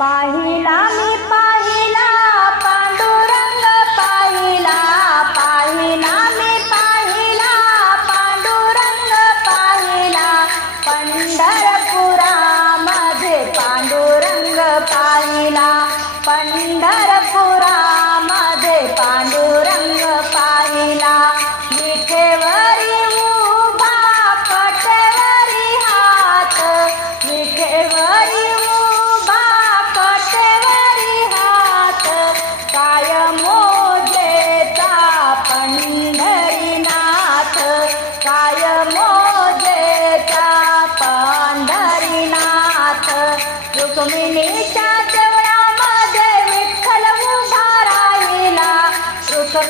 पाहिला मी पाहिला पांडुरंग पाहिला पाहिला मी पाहिला पांडुरंग पाहिला पंढरपुरामध्ये पांडुरंग पाहिला. पंढरपुरा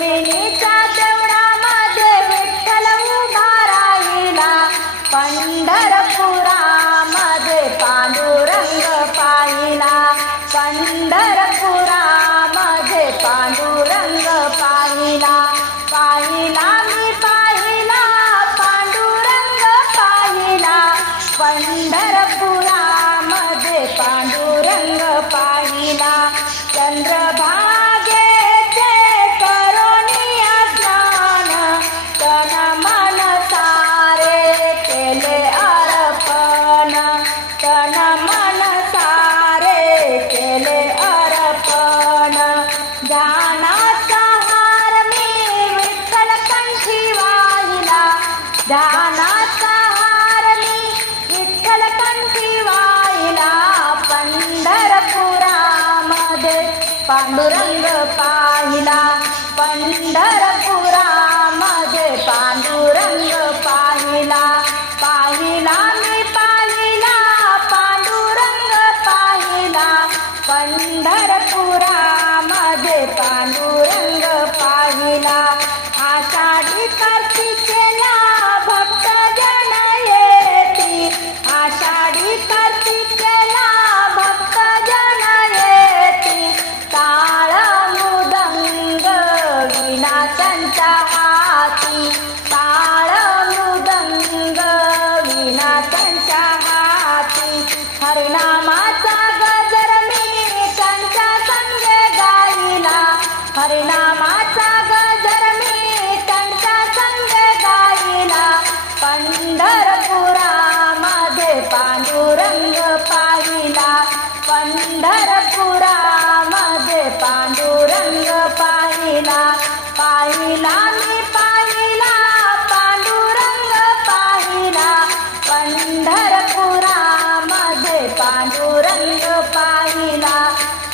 जमिनीचा तेवढा माझे विठ्ठल उभा राहिला. पंढरपुरा मध्ये पांडुरंग पाहिला. पंढरपुरा मध्ये पांडुरंग पाहिला. पाहिला मी पाहिला पांडुरंग पाहिला. पंढर ध्यानात्साहारमे विठ्ठलकण्ठीवाहिना ध्यानात्साहारमे विठ्ठलकण्ठीवाहिना पण्डरपुरामध्ये पाण्डुरङ्ग पाहिला पण्डरपुर त्यांच्या हाती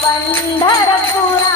पंढरपुरा